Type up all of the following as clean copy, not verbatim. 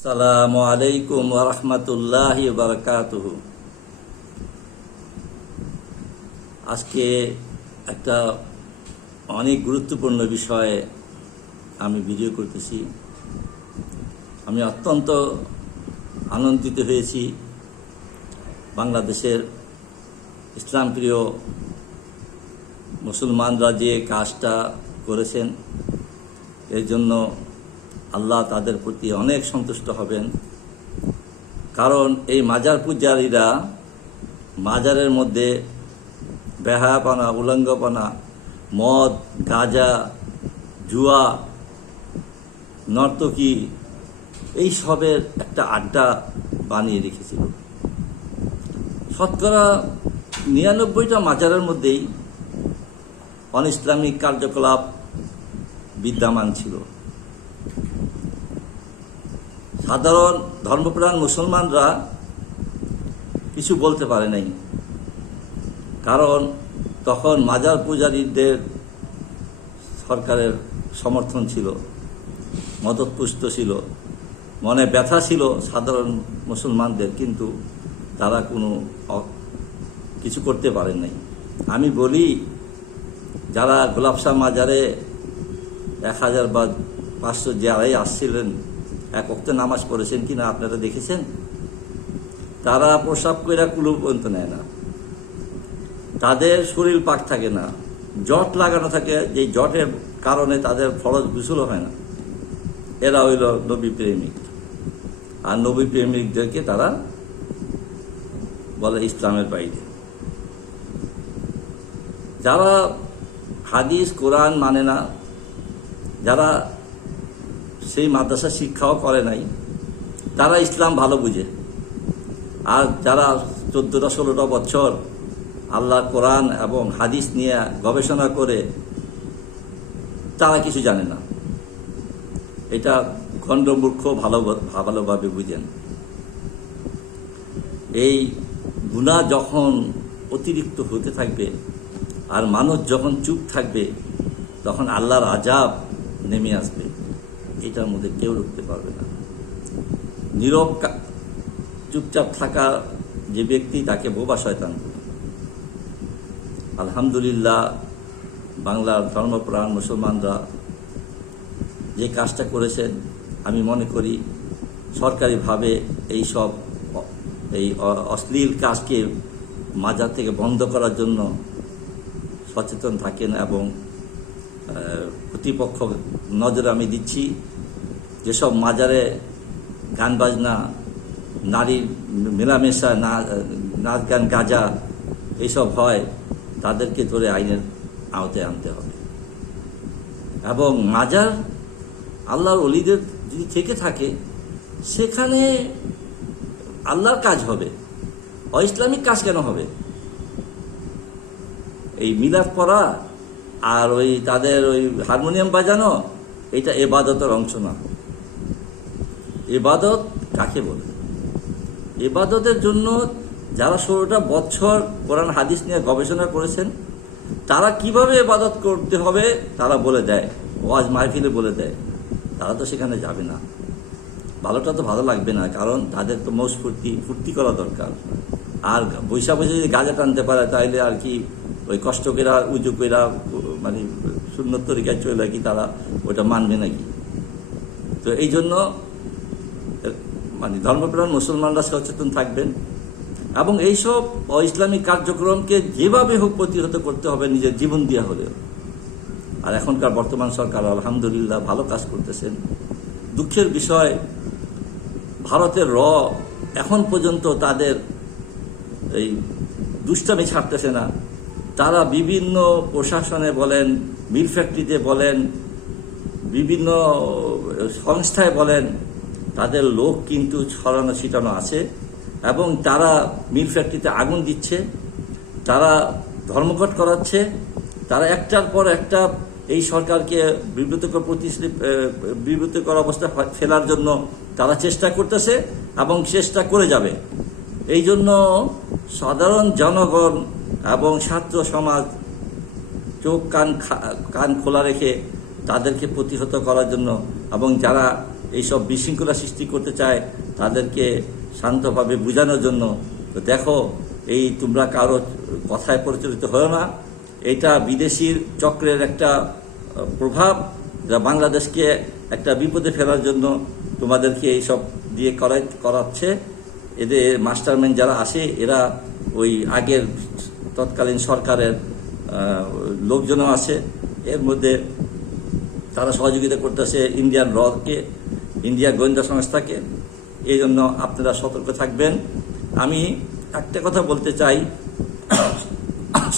আসসালামু আলাইকুম ওয়া রাহমাতুল্লাহি ওয়া বারাকাতুহু। আজকে একটা অনেক গুরুত্বপূর্ণ বিষয়ে আমি ভিডিও করতেছি। আমি অত্যন্ত আনন্দিত হয়েছি বাংলাদেশের ইসলামপ্রিয় মুসলমানরা যে কাজটা করেছেন, এর জন্য আল্লাহ তাদের প্রতি অনেক সন্তুষ্ট হবেন। কারণ এই মাজার পূজারীরা মাজারের মধ্যে বেহায়াপনা, উলঙ্গপনা, মদ, গাঁজা, জুয়া, নর্তকী এই সবের একটা আড্ডা বানিয়ে রেখেছিল। শতকরা ৯৯টা মাজারের মধ্যেই অনইসলামিক কার্যকলাপ বিদ্যমান ছিল। সাধারণ ধর্মপ্রাণ মুসলমানরা কিছু বলতে পারে নাই, কারণ তখন মাজার পূজারীদের সরকারের সমর্থন ছিল, মদতপুষ্ট ছিল, মনে ব্যথা ছিল সাধারণ মুসলমানদের, কিন্তু তারা কোনো কিছু করতে পারেন নাই। আমি বলি, যারা গোলাপশাহ মাজারে ১,০০০ বা ৫০০ যারাই আসছিলেন, এক ওয়াক্ত নামাজ পড়েছেন কিনা আপনারা দেখেছেন? তারা প্রসাব কইরা কুলু পর্যন্ত নেয় না, তাদের শরীর পাক থাকে না, জট লাগানো থাকে, যে জটের কারণে তাদের ফরজ গোসল হয় না। এরা হইল নবী প্রেমিক, আর নবী প্রেমিকদেরকে তারা বলে ইসলামের বাইরে। যারা হাদিস কোরআন মানে না, যারা সেই মাদ্রাসা শিক্ষাও করে নাই, তারা ইসলাম ভালো বুঝে। আর যারা ১৪-১৬ বছর আল্লাহ কোরআন এবং হাদিস নিয়ে গবেষণা করে, তারা কিছু জানে না। এটা খণ্ডমূর্খ ভালোভাবে বুঝেন। এই গুনাহ যখন অতিরিক্ত হতে থাকবে আর মানুষ যখন চুপ থাকবে, তখন আল্লাহর আযাব নেমে আসবে। এটার মধ্যে কেউ রুখতে পারবে না। নীরব চুপচাপ থাকা যে ব্যক্তি, তাকে বোবা শয়তান বলে। আলহামদুলিল্লাহ, বাংলার ধর্মপ্রাণ মুসলমানরা যে কাজটা করেছেন, আমি মনে করি সরকারিভাবে এই অশ্লীল কাজকে মাজার থেকে বন্ধ করার জন্য সচেতন থাকেন। এবং কর্তৃপক্ষ নজরে আমি দিচ্ছি, যেসব মাজারে গান বাজনা, নারীর মেলামেশা, নাচ গান, গাঁজা এইসব হয়, তাদেরকে ধরে আইনের আওতায় আনতে হবে। এবং মাজার আল্লাহর ওলিদের যদি থেকে থাকে, সেখানে আল্লাহর কাজ হবে, অইসলামিক কাজ কেন হবে? এই মিলাদ পড়া আর তাদের হারমোনিয়াম বাজানো, এটা ইবাদতের অংশ না। ইবাদত কাকে বলে? ইবাদতের জন্য যারা ১৬টা বছর কোরআন হাদিস নিয়ে গবেষণা করেছেন, তারা কিভাবে ইবাদত করতে হবে তারা বলে দেয়, ওয়াজ মাহফিলে বলে দেয়। তারা তো সেখানে যাবে না, ভালোটা তো ভালো লাগবে না, কারণ তাদের তো মৌজ ফুর্তি করা দরকার। আর বৈশা যদি গাঁজা টানতে পারে, তাইলে আর কি ওই কষ্ট করে উজু করে মানে সুন্নত তরিকায় চলে কি তারা ওটা মানবে নাকি? তো এই জন্য মানে ধর্মপ্রাণ মুসলমানরা সচেতন থাকবেন, এবং এইসব অইসলামিক কার্যক্রমকে যেভাবে হোক প্রতিহত করতে হবে, নিজের জীবন দিয়া হলেও। আর এখনকার বর্তমান সরকার আলহামদুলিল্লাহ ভালো কাজ করতেছেন। দুঃখের বিষয়, ভারতের এখন পর্যন্ত তাদের এই দুষ্টামি ছাড়তেছে না। তারা বিভিন্ন প্রশাসনে বলেন, মিল ফ্যাক্টরিতে বলেন, বিভিন্ন সংস্থায় বলেন, তাদের লোক কিন্তু ছড়ানো ছিটানো আছে, এবং তারা মিল ফ্যাক্টরিতে আগুন দিচ্ছে, তারা ধর্মঘট করাচ্ছে, তারা একটার পর একটা এই সরকারকে বিব্রতকর অবস্থা ফেলার জন্য তারা চেষ্টা করতেছে এবং চেষ্টা করে যাবে। এই জন্য সাধারণ জনগণ এবং ছাত্র সমাজ চোখ কান খোলা রেখে তাদেরকে প্রতিহত করার জন্য, এবং যারা এইসব বিশৃঙ্খলা সৃষ্টি করতে চায় তাদেরকে শান্তভাবে বোঝানোর জন্য, তো দেখো এই তোমরা কারো কথায় পরিচালিত হও না, এটা বিদেশির চক্রের একটা প্রভাব, যা বাংলাদেশকে একটা বিপদে ফেলার জন্য তোমাদেরকে এইসব দিয়ে করাচ্ছে। এদের মাস্টারমাইন্ড যারা আসে এরা ওই আগের তৎকালীন সরকারের লোকজনও আছে, এর মধ্যে তারা সহযোগিতা করতেছে ইন্ডিয়ান রকে, ইন্ডিয়া গোয়েন্দা সংস্থাকে। এই জন্য আপনারা সতর্ক থাকবেন। আমি একটা কথা বলতে চাই,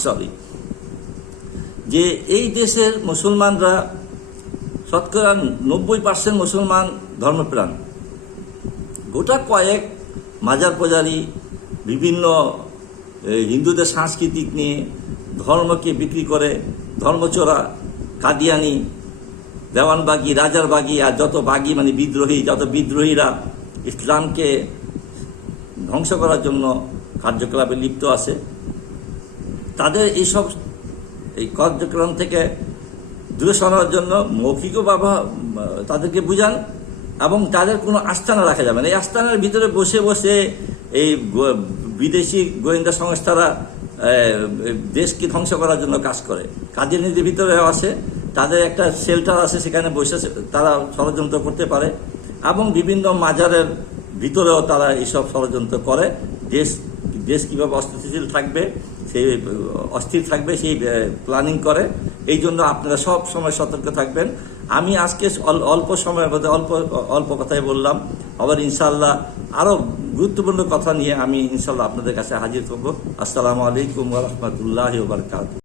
সরি, যে এই দেশের মুসলমানরা শতকরা 90% মুসলমান ধর্মপ্রাণ। গোটা কয়েক মাজার পূজারী বিভিন্ন হিন্দুদের সাংস্কৃতিক নিয়ে ধর্মকে বিক্রি করে, ধর্মচোরা, কাদিয়ানি, দেওয়ানবাগি, রাজারবাগি আর যত বাগি মানে বিদ্রোহী, যত বিদ্রোহীরা ইসলামকে ধ্বংস করার জন্য কার্যকলাপে লিপ্ত আছে, তাদের এইসব এই কার্যক্রম থেকে দূরে সরানোর জন্য মৌখিকও তাদেরকে বুঝান, এবং তাদের কোনো আস্তানা রাখা যাবে না। এই আস্তানার ভিতরে বসে বসে এই বিদেশি গোয়েন্দা সংস্থারা দেশকে ধ্বংস করার জন্য কাজ করে। কাদিয়ানিদের ভিতরেও আছে, তাদের একটা শেল্টার আছে, সেখানে বসে তারা ষড়যন্ত্র করতে পারে, এবং বিভিন্ন মাজারের ভিতরেও তারা এইসব ষড়যন্ত্র করে। দেশ কীভাবে অস্থিতিশীল থাকবে, সেই অস্থির থাকবে সেই প্ল্যানিং করে। এই জন্য আপনারা সব সময় সতর্ক থাকবেন। আমি আজকে অল্প সময়ের মধ্যে অল্প কথাই বললাম, আবার ইনশাআল্লাহ আরও গুরুত্বপূর্ণ কথা নিয়ে আমি ইনশাআল্লাহ আপনাদের কাছে হাজির করব। আসসালামু আলাইকুম ওয়া রাহমাতুল্লাহি ওয়া বারাকাতুহু।